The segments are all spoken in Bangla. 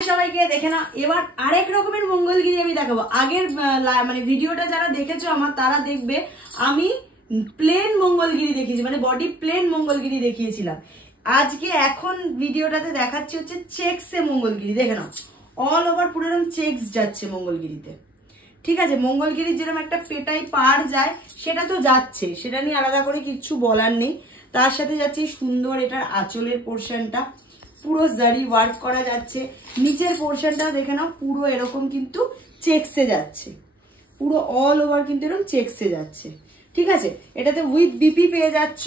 সবাইকে দেখে না এবার আরেক রকমের মঙ্গলগিরি আমি দেখাবো। আগের মানে ভিডিওটা যারা দেখেছো আমার তারা দেখবে আমি প্লেন মঙ্গলগিরি দেখিয়েছি, মানে বডি প্লেন মঙ্গলগিরি দেখিয়েছিলাম। আজকে এখন ভিডিওটাতে দেখাচ্ছি হচ্ছে চেক্সে মঙ্গলগিরি। দেখে নাও অল ওভার পুরো এরকম চেক্স যাচ্ছে মঙ্গলগিরিতে, ঠিক আছে। মঙ্গলগিরির যেরকম একটা পেটাই পার যায় সেটা তো যাচ্ছে, সেটা নিয়ে আলাদা করে কিছু বলার নেই। তার সাথে যাচ্ছে সুন্দর এটার আঁচলের পোর্শনটা পুরো জারি ওয়ার্ক করা যাচ্ছে। নিচের পোর্শনটা দেখে নাও পুরো এরকম কিন্তু চেক্সে যাচ্ছে, পুরো অল ওভার কিন্তু এরকম চেক্সে যাচ্ছে, ঠিক আছে। এটাতে উইথ বিপি পেয়ে যাচ্ছ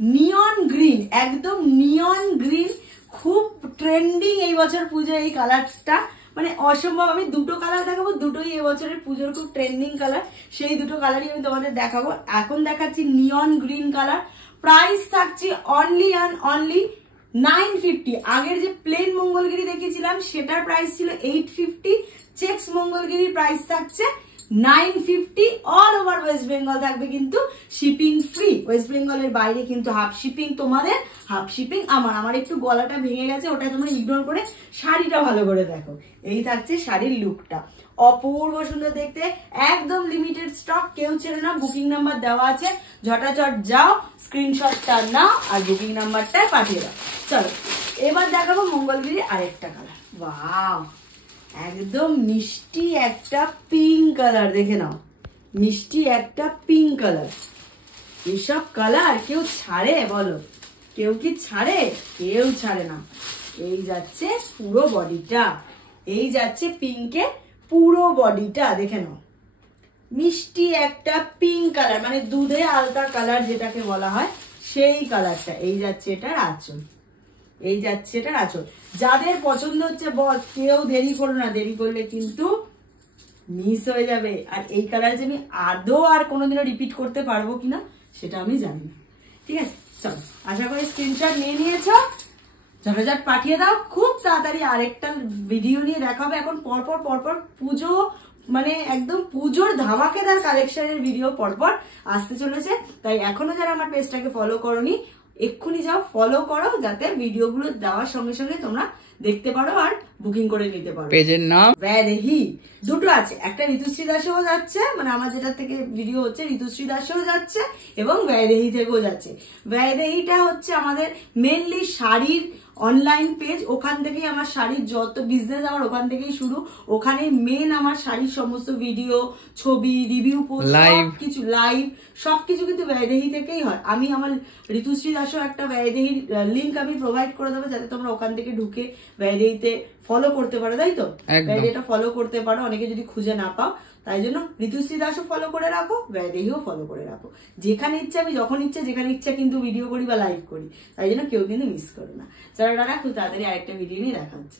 নিয়ন গ্রিন, একদম নিয়ন গ্রিন, খুব ট্রেন্ডিং এই বছর পুজো এই কালারটা, মানে অসম্ভব। আমি দুটো কালার দেখাবো, দুটোই এবছরের পুজোর খুব ট্রেন্ডিং কালার, সেই দুটো কালারই আমি তোমাদের দেখাবো। এখন দেখাচ্ছি নিয়ন গ্রিন কালার। প্রাইস থাকছে অনলি অ্যান্ড অনলি 950। আগের যে প্লেন মঙ্গলগিরি দেখিয়েছিলাম সেটার প্রাইস ছিল 850, চেক্স মঙ্গলগিরির প্রাইস থাকছে 950। অল ওভার ওয়েস্ট বেঙ্গল থাকবে কিন্তু শিপিং ফ্রি। ওয়েস্ট বেঙ্গলের বাইরে কিন্তু হাফ শিপিং তোমাদের, হাফ শিপিং আমার একটু গলাটা ভেঙে গেছে, ওটা তোমরা ইগনোর করে শাড়িটা ভালো করে দেখো। এই থাকছে শাড়ির লুকটা, অপূর্ব সুন্দর দেখতে, একদম লিমিটেড স্টক, কেউ ছেড়ে না। বুকিং নাম্বার দেওয়া আছে, ঝটাঝট যাও স্ক্রিনশটটা নাও আর বুকিং নাম্বারটা পাঠিয়ে দাও। চলো এবার দেখাবো মঙ্গলগিরি আরেকটা কালার। ওয়াও, একদম মিষ্টি একটা পিঙ্ক কালার, দেখে নাও মিষ্টি একটা পিঙ্ক কালার। এসব কালার কেউ ছাড়ে বলো? কেউ কি ছাড়ে? কেউ ছাড়ে না। এই যাচ্ছে পুরো বডিটা, এই যাচ্ছে পিঙ্কে পুরো বডিটা, দেখে নাও মিষ্টি একটা পিঙ্ক কালার, মানে দুধে আলতা কালার যেটাকে বলা হয় সেই কালারটা। এই যাচ্ছে এটার আঁচল, এই যাচ্ছে এটার আঁচল। যাদের পছন্দ হচ্ছে বস কেউ দেরি করো না, দেরি করলে কিন্তু মিস হয়ে যাবে। আর এই কালার যে আমি আদৌ আর কোনোদিনও রিপিট করতে পারবো কিনা সেটা আমি জানি না, ঠিক আছে। চলো আশা করি স্ক্রিনশট নিয়ে নিয়েছো, ঝটাঝট পাঠিয়ে দাও। খুব তাড়াতাড়ি আরেকটা ভিডিও নিয়ে দেখাবে। এখন পরপর পুজো, মানে একদম পুজোর ধামাকেদার কালেকশনের ভিডিও পরপর আসতে চলেছে। তাই এখনো যারা আমার পেজটাকে ফলো করোনি এক্ষুনি যাও ফলো করো, যাতে ভিডিওগুলো দেওয়ার সঙ্গে সঙ্গে তোমরা দেখতে পারো আর বুকিং করে নিতে পারো। পেজের নাম ভ্যাদেহি দুটো আছে, একটা ঋতুশ্রী দাসও যাচ্ছে, মানে আমার যেটা থেকে ভিডিও হচ্ছে ঋতুশ্রী দাসও যাচ্ছে এবং ভ্যাদেহি থেকেও যাচ্ছে। ভ্যাদেহিটা হচ্ছে আমাদের মেনলি শাড়ির অনলাইন পেজ, ওখান থেকেই আমার শাড়ির যত বিজনেস আমার ওখান থেকেই শুরু। ওখানে মেন আমার শাড়ির সমস্ত ভিডিও, ছবি, রিভিউ পোস্ট, সবকিছু লাইভ সবকিছু কিন্তু ভ্যাদেহি থেকেই হয়। আমি আমার ঋতুশ্রী দাসও একটা ভ্যাদেহির লিঙ্ক আমি প্রোভাইড করে দেবো, যাতে তোমরা ওখান থেকে ঢুকে ভ্যাদেহিতে ফলো করতে পারো, তাই তো? ভ্যাদেহিটা ফলো করতে পারো, অনেকে যদি খুঁজে না পাও। তাই জন্য ঋতুশ্রী দাসও ফলো করে রাখো, ভ্যাদেহিও ফলো করে রাখো। যেখানে ইচ্ছা আমি যখন ইচ্ছা যেখানে ইচ্ছা কিন্তু ভিডিও করি বা লাইভ করি, তাই জন্য কেউ কিন্তু মিস করো না। চলো টাটা, খুব তাড়াতাড়ি আরেকটা ভিডিও নিয়ে দেখা হচ্ছে।